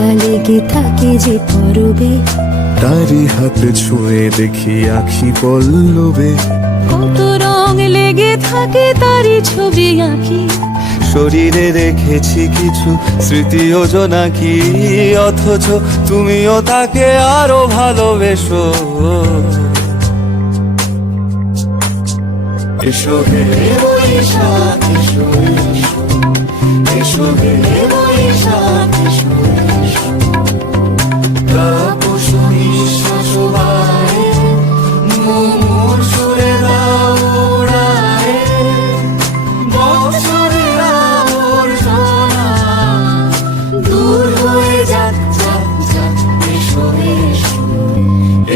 উষ্ণতা লেগে থাকে যে পরবে। তারি হাত ছুঁয়ে দেখি আখি পল্লবে। কত রং লেগে থাকে তারই ছবি আঁকি। শরীরে রেখেছি কিছু স্মৃতি যোজনা কি অথচ তুমিও তাকে আরও ভালোবেসো। এসো হে এসো এসো।